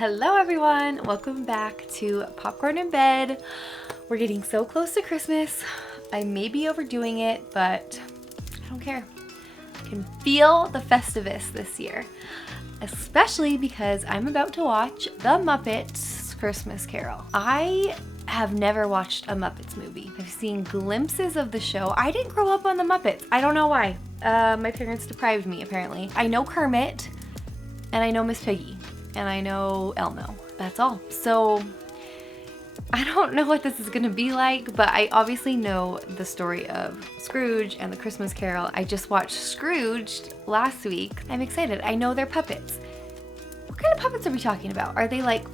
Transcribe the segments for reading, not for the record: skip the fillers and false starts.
Hello everyone, welcome back to Popcorn in Bed. We're getting so close to Christmas. I may be overdoing it, but I don't care. I can feel the Festivus this year, especially because I'm about to watch the Muppet Christmas Carol. I have never watched a Muppets movie. I've seen glimpses of the show. I didn't grow up on the Muppets. I don't know why. My parents deprived me, apparently. I know Kermit, and I know Miss Piggy, and I know Elmo. That's all. So I don't know what this is gonna be like, but I obviously know the story of Scrooge and the Christmas Carol. I just watched Scrooge last week. I'm excited. I know they're puppets. What kind of puppets are we talking about? Are they like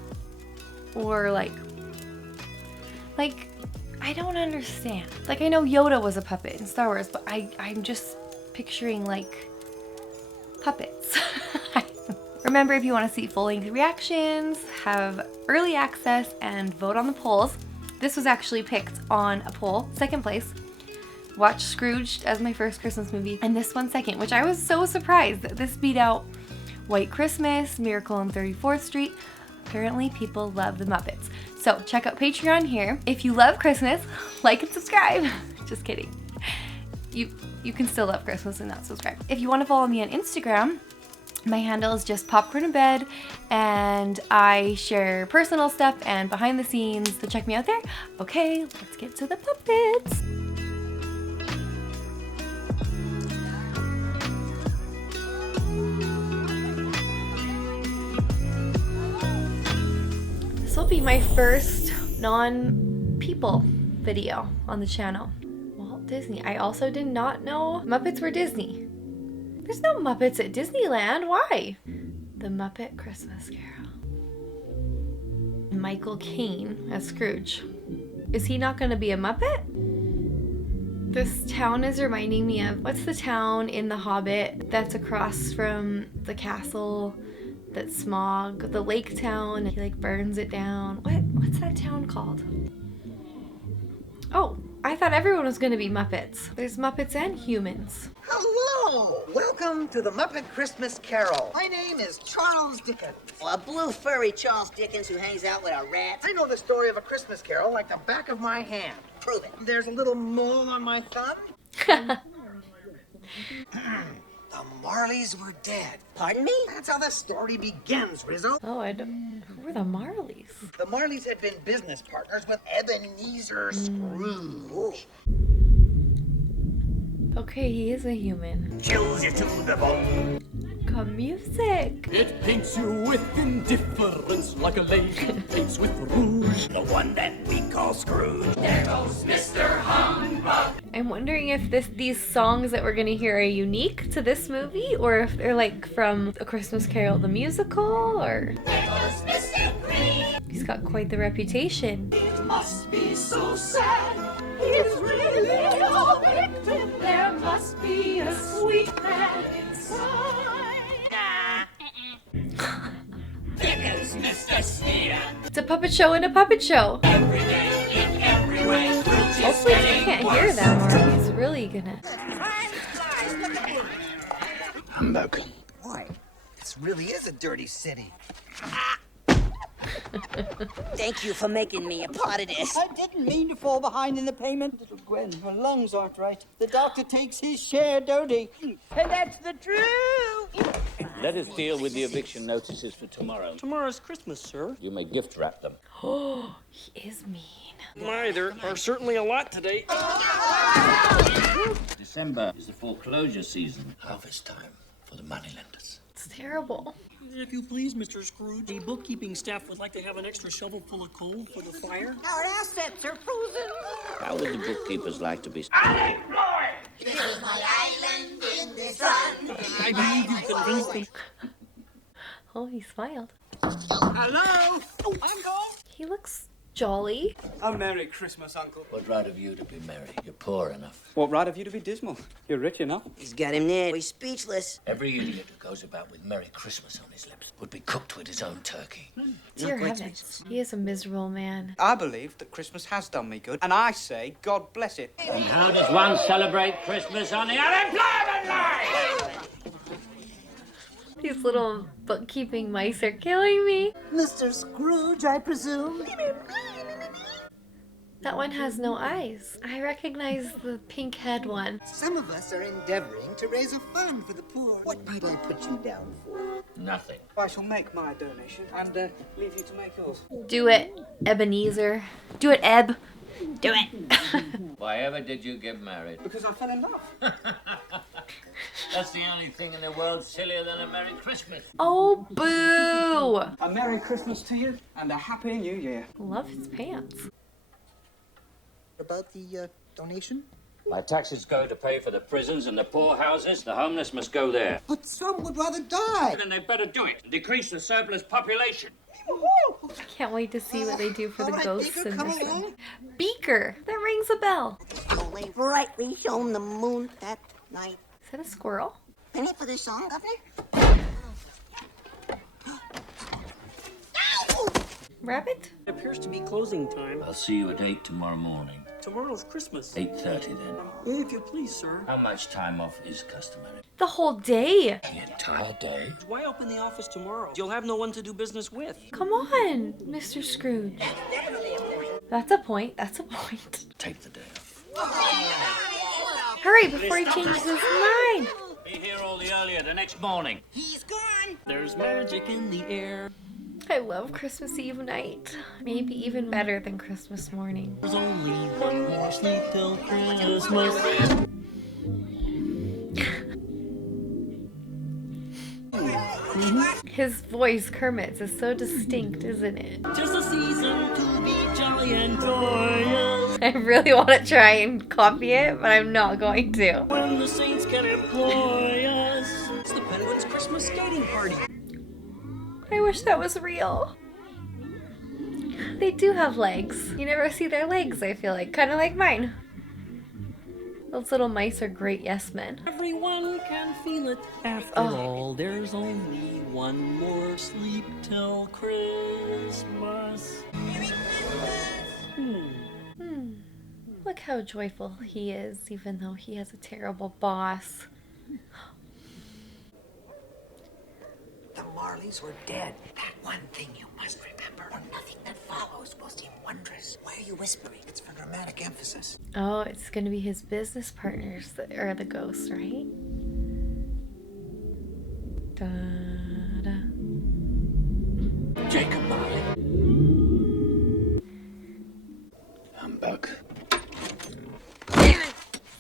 I don't understand. Like, I know Yoda was a puppet in Star Wars, but I'm just picturing like puppets. Remember, if you want to see full-length reactions, have early access, and vote on the polls. This was actually picked on a poll, second place. Watch Scrooge as my first Christmas movie, and this one second, which I was so surprised that this beat out White Christmas, Miracle on 34th Street. Apparently, people love the Muppets. So check out Patreon here. If you love Christmas, like and subscribe. Just kidding. You can still love Christmas and not subscribe. If you want to follow me on Instagram, my handle is just Popcorn in Bed, and I share personal stuff and behind the scenes, so check me out there. Okay, let's get to the puppets. This will be my first non-people video on the channel. Walt Disney. I also did not know Muppets were Disney. There's no Muppets at Disneyland. Why? The Muppet Christmas Carol. Michael Caine as Scrooge. Is he not going to be a Muppet? This town is reminding me of, what's the town in The Hobbit that's across from the castle that's Smog? The lake town. He like burns it down. What's that town called? Oh, I thought everyone was going to be Muppets. There's Muppets and humans. Hello! Welcome to the Muppet Christmas Carol. My name is Charles Dickens. Well, a blue furry Charles Dickens who hangs out with a rat. I know the story of a Christmas Carol like the back of my hand. Prove it. There's a little mole on my thumb. The Marleys were dead. Pardon me? That's how the story begins, Rizzo. Oh, I don't. Who are the Marleys? The Marleys had been business partners with Ebenezer Scrooge. Okay, he is a human. Chills you to the bone. Got music. It paints you with indifference like a lady paints with rouge. The one that we call Scrooge. There goes Mr. Humbug. I'm wondering if these songs that we're gonna hear are unique to this movie, or if they're like from A Christmas Carol the musical, or... There goes Mr. Green. He's got quite the reputation. It must be so sad. He's really a victim. There must be a sweet man inside. There goes Mr. Sneer. It's a puppet show in a puppet show. Every day, in every way. Hopefully you can't hear them, or he's really gonna... Humbug. Boy, this really is a dirty city. Thank you for making me a part of this. I didn't mean to fall behind in the payment. Little Gwen, her lungs aren't right. The doctor takes his share, don't he? And that's the truth. Let us deal with the eviction notices for tomorrow. Tomorrow's Christmas, sir. You may gift wrap them. Oh, he is mean. My, there are certainly a lot today. December is the foreclosure season. Harvest time for the moneylenders. It's terrible. If you please, Mr. Scrooge, the bookkeeping staff would like to have an extra shovel full of coal for the fire. Our assets are frozen. How would the bookkeepers like to be... Unemployed. This is my island in the sun. I believe you convinced them. Oh, he smiled. Hello? Oh, I'm gone. He looks jolly. A Merry Christmas, Uncle. What right have you to be merry? You're poor enough. What right have you to be dismal? You're rich enough. He's got him there. He's speechless. Every idiot who goes about with Merry Christmas on his lips would be cooked with his own turkey. Dear heavens. He is a miserable man. I believe that Christmas has done me good, and I say, God bless it. And how does one celebrate Christmas on the unemployment line? These little bookkeeping mice are killing me. Mr. Scrooge, I presume? That one has no eyes. I recognize the pink head one. Some of us are endeavoring to raise a fund for the poor. What might I put you down for? Nothing. I shall make my donation and leave you to make yours. Do it, Ebenezer. Do it, Eb. Do it. Why ever did you get married? Because I fell in love. That's the only thing in the world sillier than a Merry Christmas. Oh, boo. A Merry Christmas to you and a Happy New Year. Love his pants. About the donation? My taxes go to pay for the prisons and the poorhouses. The homeless must go there. But some would rather die. Then they better do it. Decrease the surplus population. Can't wait to see what they do for the All right, ghosts Beaker, in come this one. along. Beaker! That rings a bell. They brightly shone the moon that night. Is that a squirrel? Penny for the song, Governor? Rabbit? It appears to be closing time. I'll see you at 8 tomorrow morning. Tomorrow's Christmas. 8:30 then. If you please, sir. How much time off is customary? The whole day. The entire day? Why open the office tomorrow? You'll have no one to do business with. Come on, Mr. Scrooge. That's a point. That's a point. Take the day off. Hurry before he changes his mind. Be here all the earlier the next morning. He's gone. There's magic in the air. I love Christmas Eve night. Maybe even better than Christmas morning. There's only one more sleep till Christmas. His voice, Kermit's, is so distinct, isn't it? Tis the season to be jolly and joyous. I really want to try and copy it, but I'm not going to. When the saints can employ us. It's the Penguins' Christmas skating party. I wish that was real. They do have legs. You never see their legs, I feel like. Kind of like mine. Those little mice are great yes men. Everyone can feel it. After all, there's only one more sleep till Christmas. Look how joyful he is, even though he has a terrible boss. The Marleys were dead. That one thing you must remember, or nothing that follows will seem wondrous. Why are you whispering? It's for dramatic emphasis. Oh, it's gonna be his business partners that are the ghosts, right? Da-da. Jacob Marley. Humbug.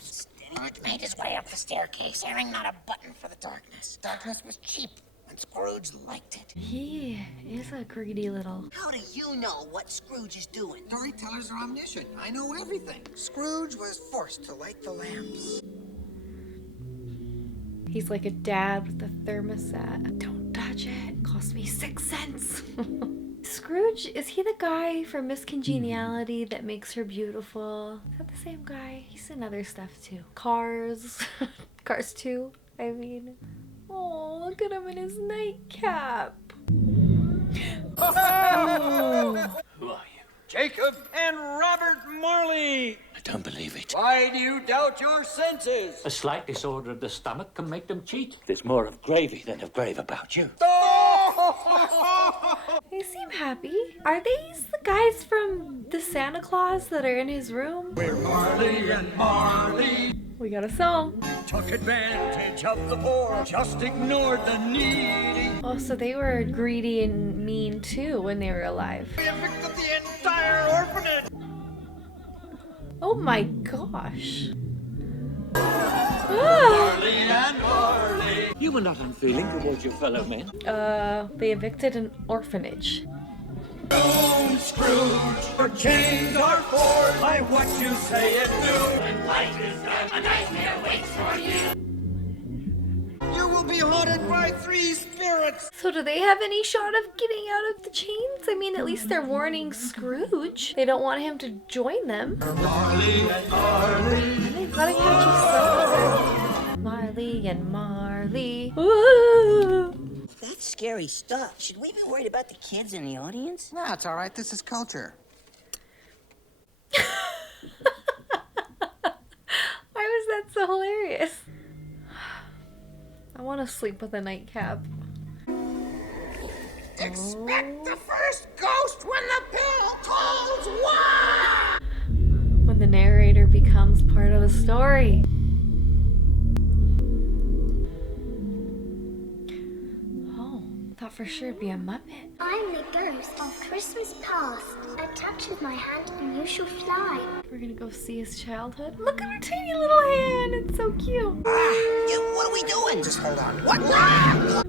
Scrooge made his way up the staircase, hearing not a button for the darkness. Darkness was cheap, and Scrooge liked it. He is a greedy little... How do you know what Scrooge is doing? Storytellers are omniscient. I know everything. Scrooge was forced to light the lamps. He's like a dad with a thermostat. Don't touch it. Cost me 6 cents. Scrooge, is he the guy from Miss Congeniality that makes her beautiful? Is that the same guy? He's in other stuff too. Cars. Cars 2, I mean. Oh, look at him in his nightcap. Oh. Who are you? Jacob and Robert Marley! I don't believe it. Why do you doubt your senses? A slight disorder of the stomach can make them cheat. There's more of gravy than of grave about you. They seem happy. Are these the guys from the Santa Claus that are in his room? We're Marley and Marley. We got a song. Took advantage of the poor, just ignored the needy. Oh, so they were greedy and mean too when they were alive. We evicted the entire orphanage. Oh my gosh. Ah. Marley and Marley. You were not unfeeling towards your fellow men. They evicted an orphanage. Don't Scrooge, your chains are forged by what you say it do. When life is done, a nightmare waits for you. You will be haunted by 3 spirits. So do they have any shot of getting out of the chains? I mean, at least they're warning Scrooge. They don't want him to join them. Marley and Marley. And they've got a catchy song. Marley and Marley. Ooh. That's scary stuff. Should we be worried about the kids in the audience? No, it's all right. This is culture. Why was that so hilarious? I want to sleep with a nightcap. Expect the first ghost when the bell tolls one! When the narrator becomes part of a story. Oh, thought for sure it'd be a Muppet. I'm the ghost of Christmas past. A touch of my hand and you shall fly. We're gonna go see his childhood. Look at her tiny little hand. It's so cute. What are we doing? Just hold on. What?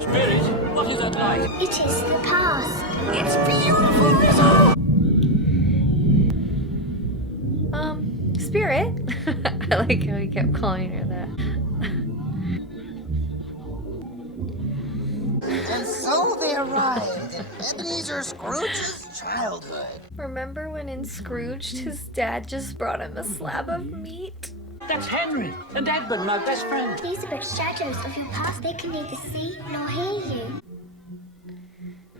Spirit, what is that like? It is the past. It's beautiful, Rizzo! Spirit. I like how he kept calling her that. And so they arrived in Ebenezer Scrooge's childhood. Remember when in Scrooged, his dad just brought him a slab of meat? That's Henry and Edmund, my best friend. These are but shadows of your past. They can neither see nor hear you.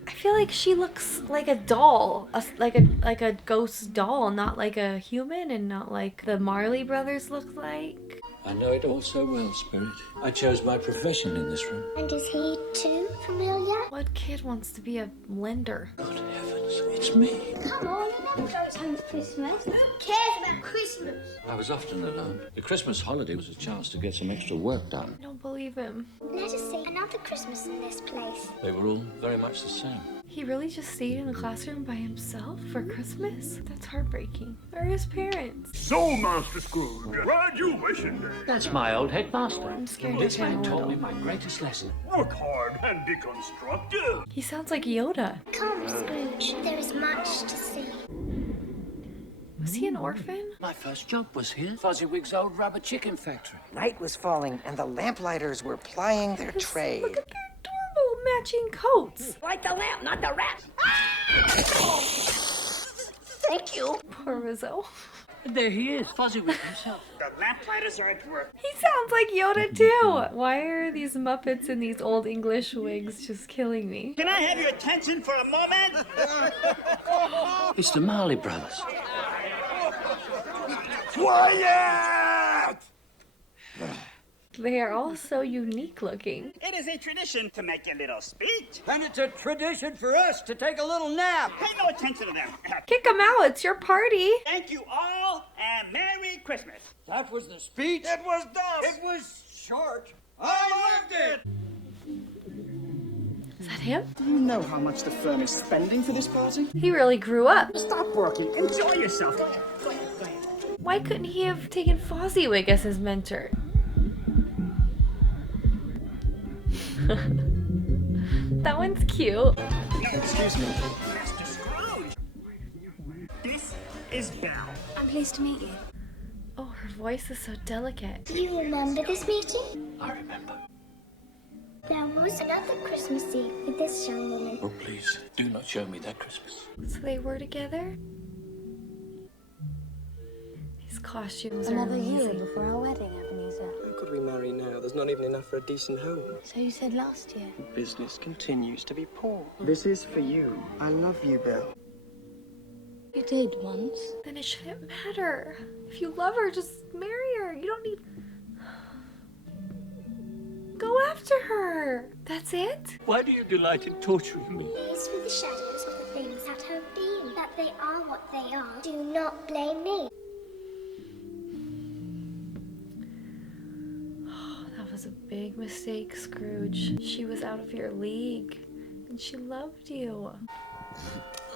I feel like she looks like a doll, like a ghost doll, not like a human, and not like the Marley brothers look like. I know it all so well, Spirit. I chose my profession in this room. And is he too familiar? What kid wants to be a lender? Good heavens, it's me. Come on, never goes home for Christmas. Who cares about Christmas? I was often alone. The Christmas holiday was a chance to get some extra work done. I don't believe him. Let us see another Christmas in this place. They were all very much the same. He really just stayed in the classroom by himself for Christmas? That's heartbreaking. Where are his parents? So, Master Scrooge, graduation day. That's my old headmaster. I'm scared of This him a man taught me little. my greatest lesson. Work hard and be constructive. He sounds like Yoda. Come, Scrooge. There is much to see. Was he an orphan? My first job was here. Fuzzy-Wig's old rubber chicken factory. Night was falling, and the lamplighter's were plying their trade. Look at their adorable matching coats. Like the lamp, not the rat. Thank you. Poor Rizzo. And there he is, Fuzzy-Wig himself. The lamplighters are at work. He sounds like Yoda too. Why are these Muppets in these old English wigs just killing me? Can I have your attention for a moment? It's the Marley brothers. Quiet! They are all so unique looking. It is a tradition to make a little speech. And it's a tradition for us to take a little nap. Pay no attention to them. Kick them out, it's your party. Thank you all, and Merry Christmas. That was the speech. It was dumb. It was short. I lived it. Is that him? Do you know how much the firm is spending for this party? He really grew up. Stop working. Enjoy yourself. Why couldn't he have taken Fozziewig as his mentor? That one's cute. No, excuse me. Master Scrooge. This is Belle. I'm pleased to meet you. Oh, her voice is so delicate. Do you remember this meeting? I remember. There was another Christmas Eve with this young woman. Oh, please, do not show me that Christmas. So they were together? These costumes are Another year amazing. before our wedding, Ebenezer. How could we marry now? There's not even enough for a decent home. So you said last year. Business continues to be poor. This is for you. I love you, Belle. You did once. Then it shouldn't matter. If you love her, just marry her. You don't need... Go after her. That's it? Why do you delight in torturing me? These were the shadows of the things that have been. That they are what they are. Do not blame me. That was a big mistake, Scrooge. She was out of your league. And she loved you.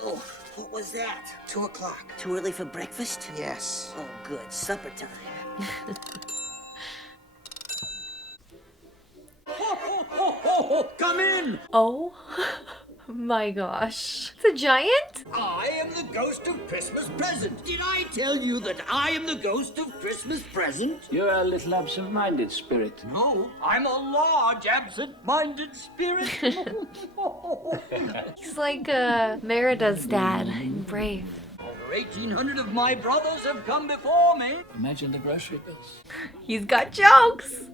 Oh, what was that? 2 o'clock. Too early for breakfast? Yes. Oh, good. Supper time. Come in! Oh my gosh. It's a giant? I am the ghost of Christmas present. Did I tell you that I am the ghost of Christmas present? You're a little absent-minded, Spirit. No, I'm a large absent-minded spirit. He's like Merida's dad in Brave. Over 1,800 of my brothers have come before me. Imagine the grocery bills. He's got jokes.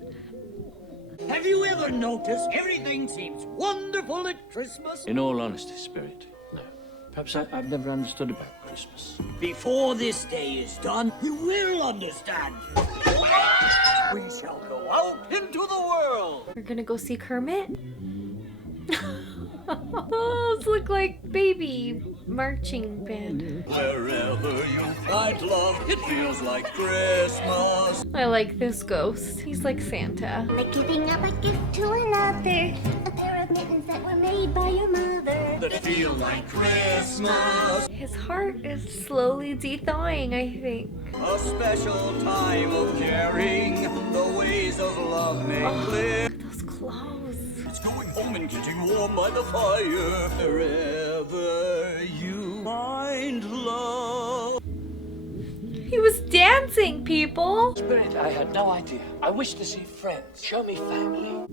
Have you ever noticed everything seems wonderful at Christmas? In all honesty, Spirit, no. Perhaps I've never understood about Christmas. Before this day is done, you will understand. We shall go out into the world. We're gonna go see Kermit? Those look like baby marching band. Wherever you find love, it feels like Christmas. I like this ghost. He's like Santa. Like giving up a gift to another. A pair of mittens that were made by your mother. That feel like Christmas. His heart is slowly thawing, I think. A special time of caring. The ways of love make clear. Those clothes. It's going home and getting warm by the fire. Wherever you find love. He was dancing, people. Spirit, I had no idea. I wish to see friends. Show me family.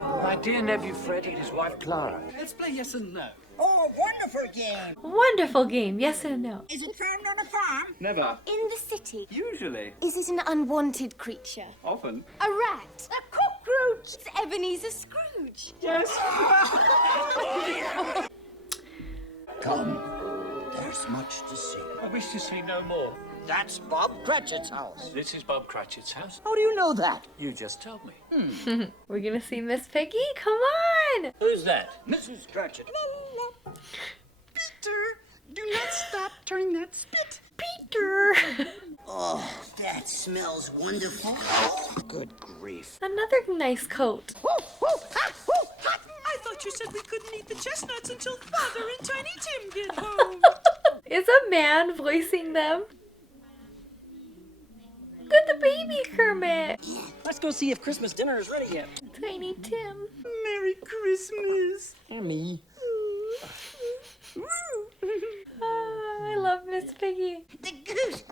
My dear nephew Fred and his wife Clara. Let's play yes and no. Oh, wonderful game. Wonderful game, yes and no. Is it found on a farm? Never. In the city. Usually. Is it an unwanted creature? Often. A rat? A cockroach? It's Ebenezer Scrooge. Yes. Come. There's much to see. I wish to see no more. That's Bob Cratchit's house. This is Bob Cratchit's house. How do you know that? You just told me. We're gonna see Miss Piggy? Come on! Who's that? Mrs. Cratchit. Peter, do not stop turning that spit. Peter! Oh, that smells wonderful. Good grief. Another nice coat. I thought you said we couldn't eat the chestnuts until Father and Tiny Tim get home. Is a man voicing them? Look at the baby Kermit. Let's go see if Christmas dinner is ready yet. Tiny Tim. Merry Christmas. Hammy. I love Miss Piggy. The goose.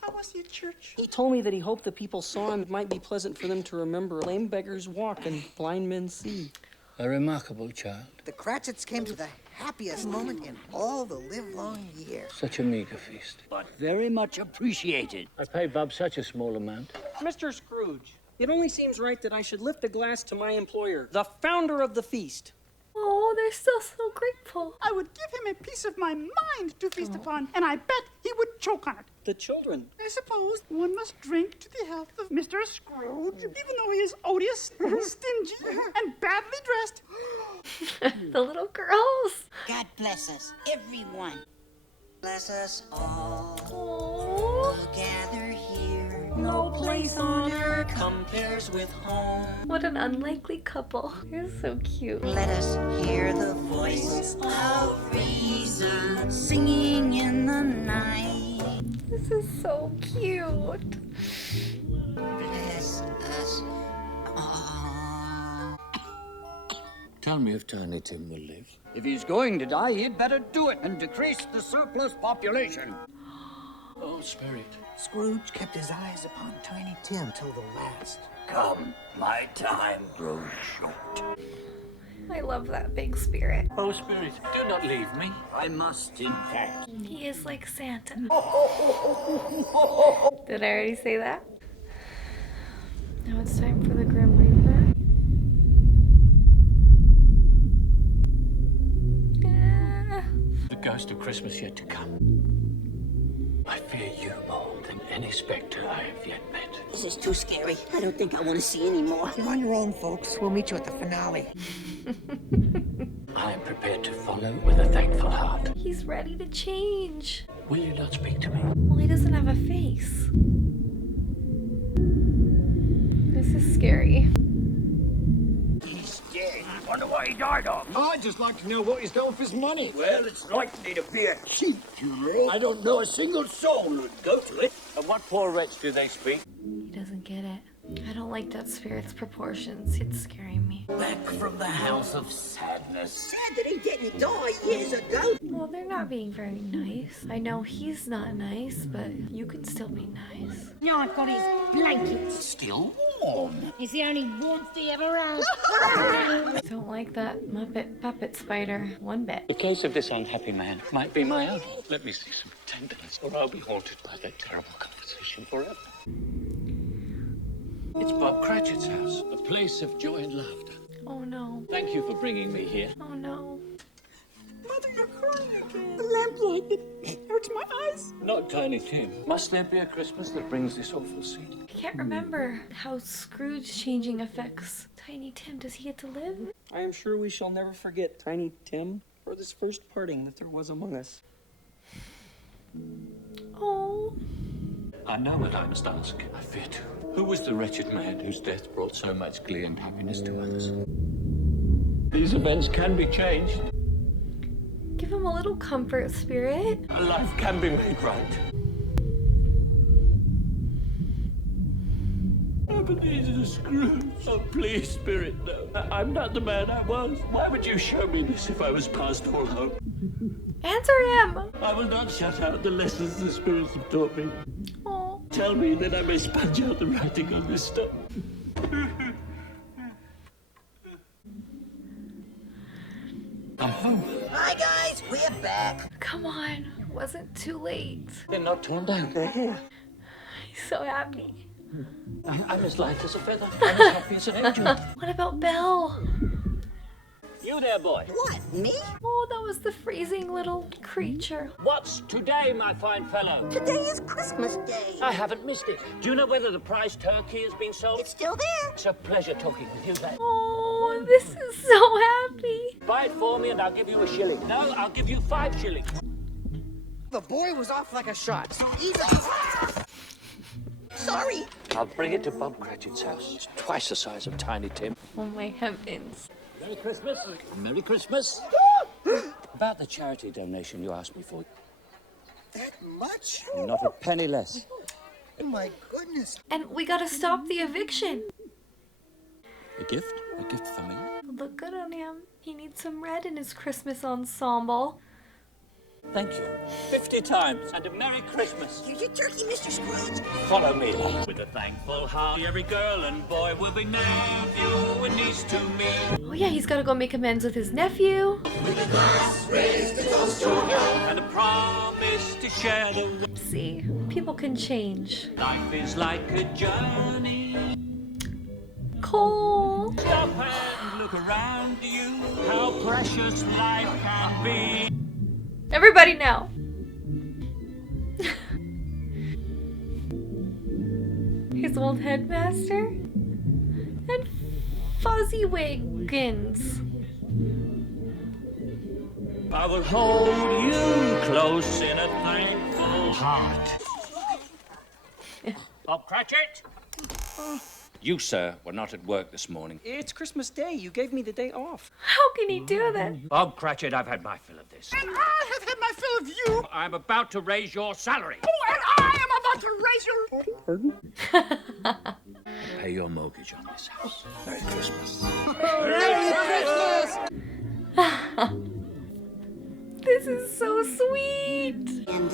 How was your church? He told me that he hoped the people saw him. It might be pleasant for them to remember lame beggars walk and blind men see. A remarkable child. The Cratchits came to the happiest moment in all the livelong year. Such a meager feast. But very much appreciated. I paid Bob such a small amount. Mr. Scrooge, it only seems right that I should lift a glass to my employer, the founder of the feast. Oh, they're still so grateful. I would give him a piece of my mind to feast upon, and I bet he would choke on it. The children. I suppose one must drink to the health of Mr. Scrooge, even though he is odious, stingy, and badly dressed. The little girls. God bless us, everyone. Bless us all. Oh, Gather here. No place on earth compares with home. what an unlikely couple. They're so cute. Let us hear the voice of reason singing in the night. This is so cute. Bless us all. Tell me if Tiny Tim will live. If he's going to die, he'd better do it and decrease the surplus population. Oh, Spirit. Scrooge kept his eyes upon Tiny Tim till the last. Come, my time grows short. I love that big spirit. Oh, Spirit, do not leave me. I must, in fact. He is like Santa. Did I already say that? Now it's time for the Grim Reaper. The ghost of Christmas yet to come. I fear you more than any spectre I have yet met. This is too scary. I don't think I want to see any more. You're on your own, folks. We'll meet you at the finale. I am prepared to follow with a thankful heart. He's ready to change. Will you not speak to me? Well, he doesn't have a face. This is scary. He's dead. Wonder what he died of. I'd just like to know what he's done with his money. Well, it's likely to be a cheap funeral. I don't know a single soul who'd go to it. Of what poor wretch do they speak? He doesn't get it. I don't like that spirit's proportions. It's scaring me. Back from the house of sadness. Sad that he didn't die years ago. Well, they're not being very nice. I know he's not nice, but you can still be nice. Now I've got his blankets. Still warm. It's the only warmth he ever had. Don't like that Muppet puppet spider one bit. The case of this unhappy man might be my own. Let me see some tenderness, or I'll be haunted by that terrible conversation forever. It's Bob Cratchit's house, a place of joy and laughter. Oh no. Thank you for bringing me here. Oh no. Mother, you're crying again. The lamplight, it hurts my eyes. Not Tiny Tim. Must there be a Christmas that brings this awful scene? I can't remember how Scrooge changing affects Tiny Tim. Does he get to live? I am sure we shall never forget Tiny Tim for this first parting that there was among us. Oh. I know what I must ask. I fear to. Who was the wretched man whose death brought so much glee and happiness to others? These events can be changed. Give him a little comfort, Spirit. A life can be made right. Ebenezer Scrooge. Oh, please, Spirit, no. I'm not the man I was. Why would you show me this if I was past all hope? Answer him! I will not shut out the lessons the spirits have taught me. Oh. Tell me that I may sponge out the writing on this stuff. I'm home. Hi, guys. We're back. Come on. It wasn't too late. They're not torn down. They're here. He's so happy. I'm as light as a feather. I'm as happy as an angel. What about Belle? You there, boy. What, me? Oh, that was the freezing little creature. What's today, my fine fellow? Today is Christmas Day. I haven't missed it. Do you know whether the prize turkey has been sold? It's still there. It's a pleasure talking with you, lad. Oh, this is so happy. Buy it for me and I'll give you a shilling. No, I'll give you 5 shillings. The boy was off like a shot. So easy. Sorry. I'll bring it to Bob Cratchit's house. It's twice the size of Tiny Tim. Oh my heavens. Merry Christmas. Merry Christmas. About the charity donation you asked me for. That much? Not a penny less. Oh my goodness. And we gotta stop the eviction. A gift? A gift for me? Look good on him. He needs some red in his Christmas ensemble. Thank you. 50 times and a Merry Christmas. Here's your turkey, Mr. Scrooge. Follow me, lad. With a thankful heart, every girl and boy will be nephew and niece to me. Oh yeah, he's gotta go make amends with his nephew. With a glass raised to toast your health. And a promise to share the... See, people can change. Life is like a journey. Cole. Stop and look around you. How precious life can be. Everybody now. His old headmaster and Fuzzywiggins. I will hold you close in a thankful heart. Bob Cratchit? You, sir, were not at work this morning. It's Christmas Day. You gave me the day off. How can he do that? Bob Cratchit, I've had my fill of this. And I have had my fill of you. I'm about to raise your salary. Oh, and I am about to raise your... Pardon? Pay your mortgage on this house. Merry Christmas. Merry Christmas! This is so sweet. And,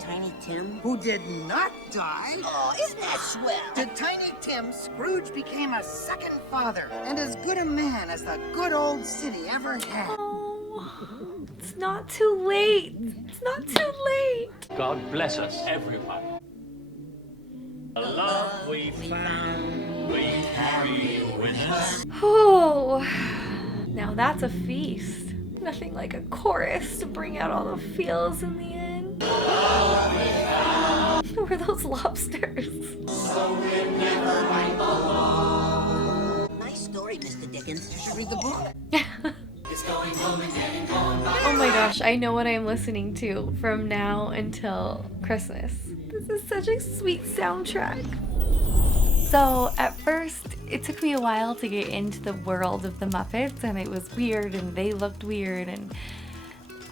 Tiny Tim? Who did not die. Oh, isn't that swell? To Tiny Tim, Scrooge became a second father and as good a man as the good old city ever had. Oh, it's not too late. It's not too late. God bless us, everyone. The love we found, we carry with us. Oh, now that's a feast. Nothing like a chorus to bring out all the feels in the end. Who were those lobsters? So we're never right alone. Nice story, Mr. Dickens. You should read the book. It's going home and getting home. Oh my gosh, I know what I'm listening to from now until Christmas. This is such a sweet soundtrack. So at first, it took me a while to get into the world of the Muppets, and it was weird, and they looked weird, and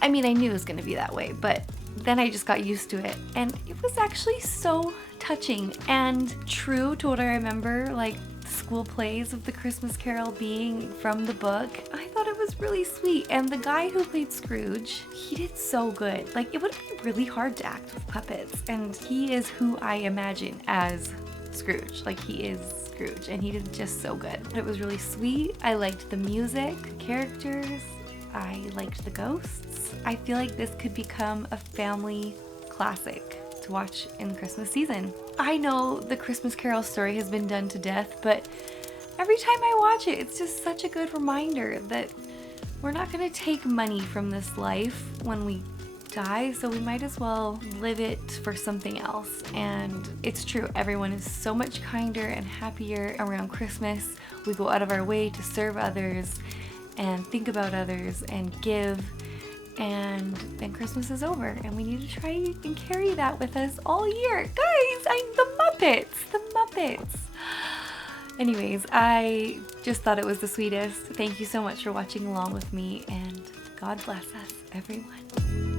I mean, I knew it was gonna be that way, but then I just got used to it, and it was actually so touching and true to what I remember, like school plays of the Christmas Carol being from the book. I thought it was really sweet, and the guy who played Scrooge, he did so good. Like, it would be really hard to act with puppets, and he is who I imagine as Scrooge. Like, he is Scrooge, and he did just so good. It was really sweet. I liked the music, the characters. I liked the ghosts. I feel like this could become a family classic to watch in the Christmas season. I know the Christmas Carol story has been done to death, but every time I watch it, it's just such a good reminder that we're not gonna take money from this life when we die, so we might as well live it for something else. And it's true, everyone is so much kinder and happier around Christmas. We go out of our way to serve others and think about others and give, and then Christmas is over, and we need to try and carry that with us all year. Guys, the Muppets. Anyways, I just thought it was the sweetest. Thank you so much for watching along with me, and God bless us, everyone.